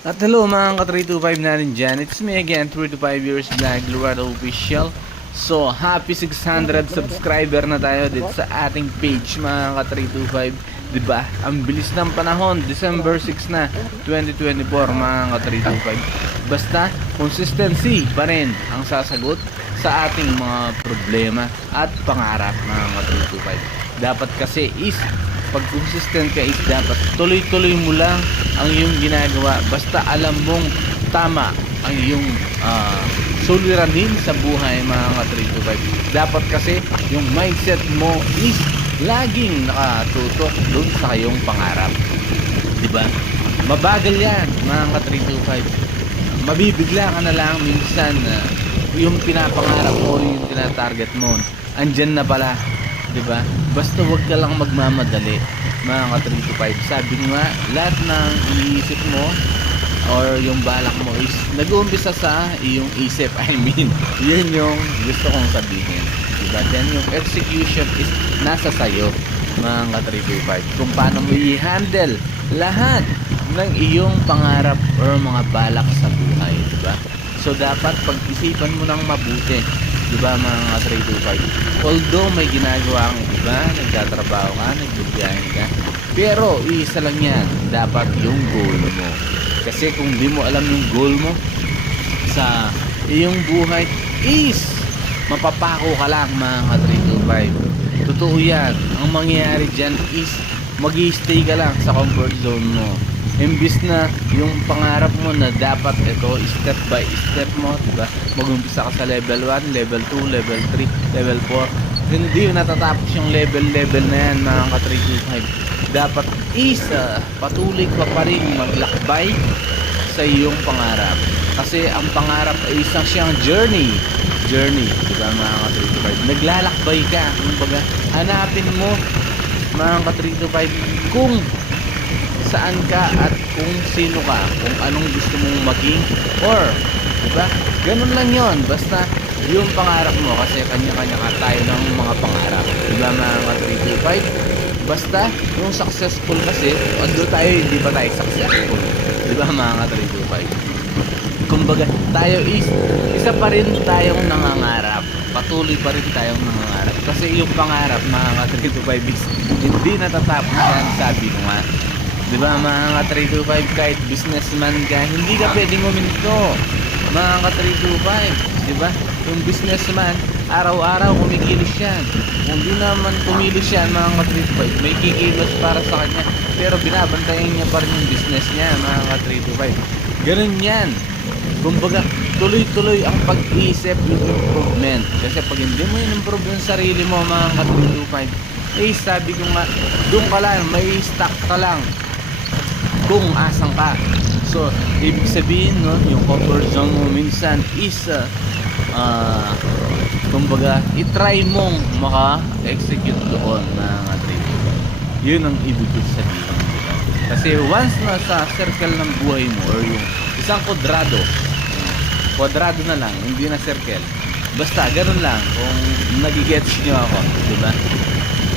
At hello mga ka-325 natin dyan. It's me again, 3 to 5 years Black Lurado Official. So, happy 600 subscriber na tayo dito sa ating page mga ka-325. Diba? Ang bilis ng panahon. December 6 na, 2024 mga ka-325. Basta, consistency pa rin ang sasagot sa ating mga problema at pangarap mga ka-325. Dapat kasi is pag consistent ka is dapat tuloy-tuloy mo lang ang iyong ginagawa basta alam mong tama ang iyong suliranin sa buhay mga ka-325. Dapat kasi yung mindset mo is laging nakatutok dun sa iyong pangarap, diba? Mabagal yan mga ka-325, mabibigla ka na lang minsan. Yung pinapangarap mo, yung tinatarget mo andyan na pala, diba? Basta wag ka lang magmamadali mga ka-325. Sabi nga, lahat ng iniisip mo or yung balak mo is nag-uumpisa sa iyong isip. I mean, yun yung gusto kong sabihin, diba? Then yung execution is nasa sayo mga ka-325, kung paano mo i-handle lahat ng iyong pangarap or mga balak sa buhay, diba? So dapat pag-isipan mo ng mabuti, diba mga 325. Although may ginagawa ang iba, nagtatrabaho ka, nagbibiyahe ka, pero isa lang yan, dapat yung goal mo. Kasi kung di mo alam yung goal mo sa iyong buhay is mapapako ka lang mga 325. Totoo yan. Ang mangyayari dyan is mag-i-stay ka lang sa comfort zone mo, imbis na yung pangarap mo na dapat ito step by step mo, diba? Mag-umpisa ka sa level 1, level 2, level 3, level 4. Hindi natatapos yung level na yan mga ka-325. Dapat is patuloy ka pa rin maglakbay sa iyong pangarap, kasi ang pangarap ay isang siyang journey, diba mga ka-325? Naglalakbay ka, kumbaga hanapin mo mga ka-325 kung saan ka at kung sino ka, kung anong gusto mong maging, or diba? Ganun lang yon. Basta yung pangarap mo, kasi kanya-kanya ka tayo ng mga pangarap, diba mga 325? Basta yung successful, kasi ando tayo hindi pa tayo successful, diba mga 325? Kumbaga tayo is isa pa rin tayong nangangarap, patuloy pa rin tayong nangangarap, kasi yung pangarap mga 325 is hindi natatapos yan. Sabi ko nga, diba mga ka-325, kahit businessman ka, hindi ka pwedeng huminto mga ka-325, diba? Yung businessman, araw-araw kumikilos yan. Kung di naman kumilos yan mga ka-325, may kikilos para sa kanya, pero binabantayan niya pa rin yung business niya mga ka-325. Ganun yan. Kumbaga, tuloy-tuloy ang pag-iisip, yung improvement. Kasi pag hindi mo in-improve yung sarili mo mga ka-325, eh sabi ko nga, doon ka lang, may stuck ka lang kung asan ka. So ibig sabihin, no, yung comfort zone mo minsan is kumbaga i-try mong maka-execute doon mga 3. Yun ang ibig sabihin, diba? Kasi once na sa circle ng buhay mo, or yung isang kwadrado na lang, hindi na circle, basta ganun lang, kung nagigets nyo ako, diba?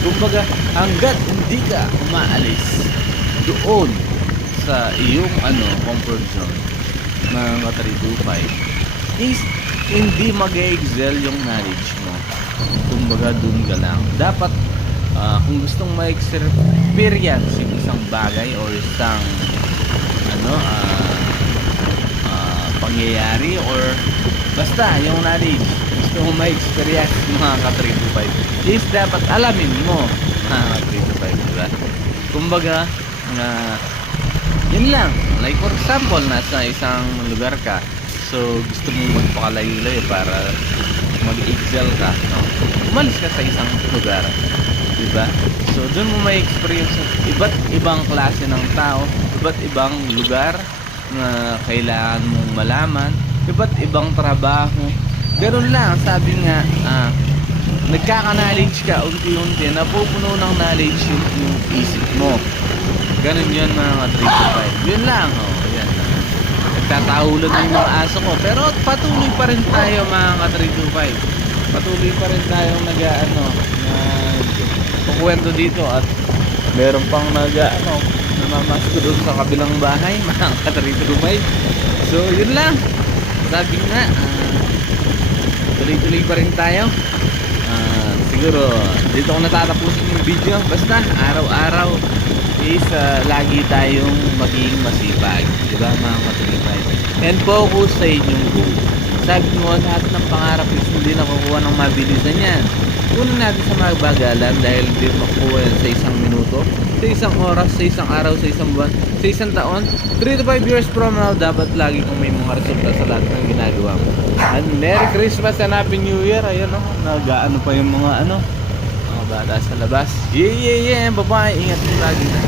Kumbaga hanggat hindi ka umaalis doon sa iyong comfort zone mga 325, is hindi mag-excel yung knowledge mo. Kumbaga dun ka lang dapat, kung gustong ma-experience yung isang bagay or isang pangyayari, or basta yung knowledge gusto mo ma-experience mga 325, is dapat alamin mo mga 325, diba? Kumbaga yun lang. Like for example, nasa isang lugar ka, so gusto mo magpakalayo-layo para mag-excel ka, no? Umalis ka sa isang lugar, diba? So doon mo may experience iba't ibang klase ng tao, iba't ibang lugar na kailangan mong malaman, iba't ibang trabaho. Ganun lang, sabi nga, nagkaka-knowledge ka unti-unti, napupuno ng knowledge yung isip mo. Ganun yun mga 325. Yun lang, yan. Nagtatahulan na yung mga aso ko, pero patuloy pa rin tayo mga 325. Patuloy pa rin tayong kukwento dito, at meron pang mamas ko doon sa kabilang bahay, mga ka-325. So yun lang, sabi nga, tuloy-tuloy pa rin tayo. Siguro dito ko natatapusin yung video. Basta araw-araw is lagi tayong maging masipag, diba mga ka-325, and focus sa inyong goal. Sabi mo, lahat ng pangarap is hindi nakukuha ng mabilisan yan. Kunin natin sa mabagalan dahil hindi makukuha yan sa isang minuto, sa isang oras, sa isang araw, sa isang buwan, sa isang taon. 3 to 5 years from now, dapat lagi kong may mga resulta sa lahat ng ginagawa mo. And Merry Christmas and Happy New Year. Ayun o, nag-ano pa yung mga bata sa labas. Yeah, yeah, yeah. Bye-bye. Ingat mo lagi na.